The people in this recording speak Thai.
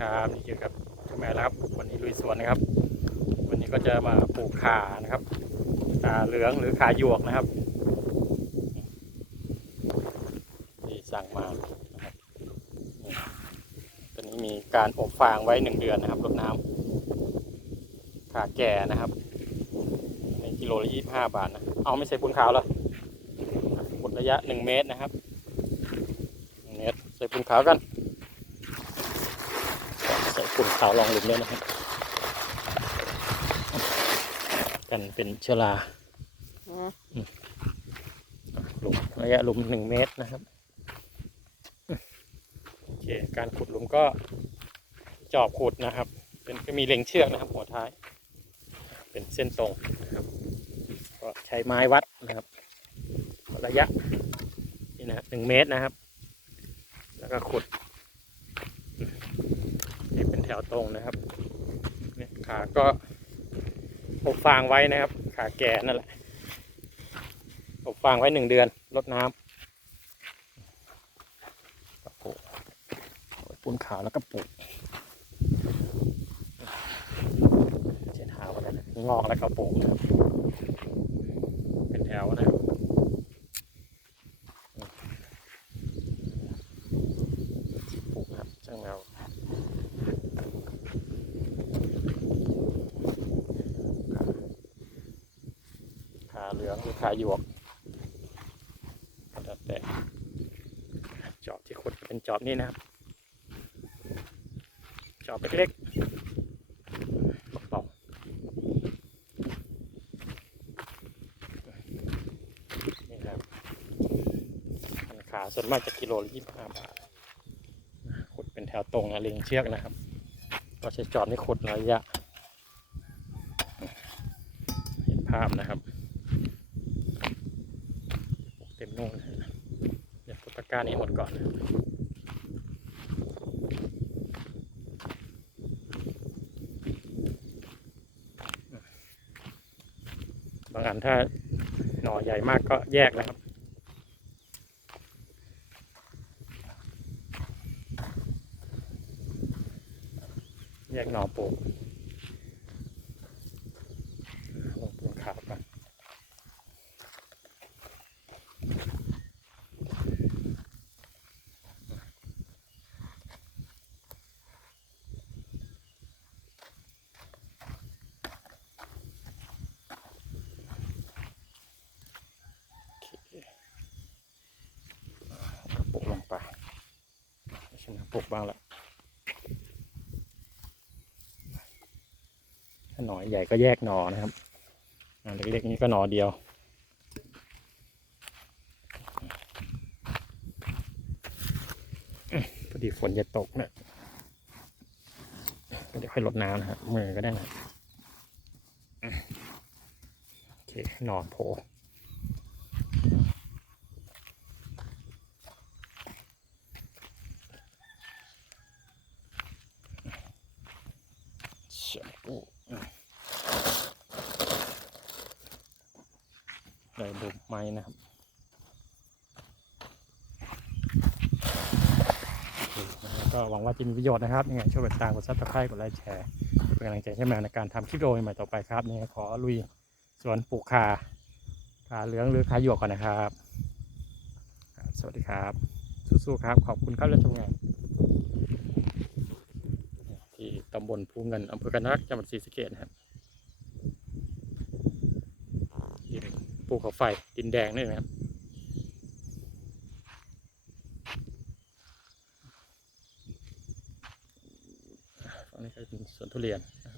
ครับนี่เจอกับเจ้าแม่แล้วครับ วันนี้ลุยสวนนะครับ วันนี้ก็จะมาปลูกขานะครับข่าเหลืองหรือข่าหยวกนะครับที่สั่งมานะครับนี่ตอนนี้มีการอบฟางไว้หนึ่งเดือนนะครับรดน้ำข่าแก่นะครับในกิโลละยี่สิบห้าบาทนะเอาไม่ใส่ปูนขาวเหรอขุดระยะหนึ่งเมตรนะครับหนึ่งเมตรใส่ปูนขาวกัน ปุ่นขาวรองหลุมด้วยนะครับกันเป็นเชื้อราหลุมระยะหลุมหนึ่งเมตรนะครับโอเคการขุดหลุมก็จอบขุดนะครับ เป็นก็มีเล็งเชือกนะครับ หัวท้าย เป็นเส้นตรงนะครับ ก็ใช้ไม้วัดนะครับ ระยะนี่นะหนึ่งเมตรนะครับ แล้วก็ขุด แถวตรงนะครับเนี่ยขาก็อบฟางไว้นะครับ ขาแก่นั่นแหละอบฟางไว้หนึ่งเดือนลดน้ำก็ปลูกโรยปูนขาวแล้วก็ปลูกเช็ดเท้ากันนะงอกแล้วก็ปลูกเป็นแถวนะครับปลูกนะครับช่างเรา ขาเห ลืองหรือขาหยวกก็แล้วแต่จอบที่ขุดเป็นจอบนี่นะครับ จอบเล็กๆเบาๆนี่ครับราส่วนมากจะกิโลละยี่สิบห้าบาทขุดเป็นแถวตรงนะเล็งเชือกนะครับ ก็ใช้จอบนี่ขุดระยะเห็นภาพนะครับ เต็ม นู่นเดี๋ยวพุทธการนี้หมดก่อนบางอันถ้าหน่อใหญ่มากก็แยกนะครับแยกหน่อปลูกลงปูนขาวกัน ปลูกลงไปใช่ไหม ปลูกบ้างละถ้าหน่อใหญ่ก็แยกหน่อนะครับอันเล็กๆนี้ก็หน่อเดียวพอดีฝนจะตกเนะก็เดี๋ยวค่อยลดน้ำนะครับมือก็ได้นะโอเคหน่อโผล่ เสียบปู ได้บุบไม้นะครับก็หวังว่าจะมีประโยชน์นะครับยังไงช่วยกดติดตามกดซับสไครต์กดไลค์แชร์เป็นกำลังใจให้แมวในการทำคลิปวิดีโอใหม่ต่อไปครับยังไงขอลุยสวนปลูกคาคาเหลืองหรือคาหยวกก่อนนะครับ สวัสดีครับ สู้ๆครับ ขอบคุณครับและชมงานที่ตำบลภูเงินอำเภอกันนักจังหวัดศรีสะเกษนะครับดิน ภูเขาไฟดินแดงนี่นะครับฝั่งนี้ก็เป็นสวนทุเรียนนะครับ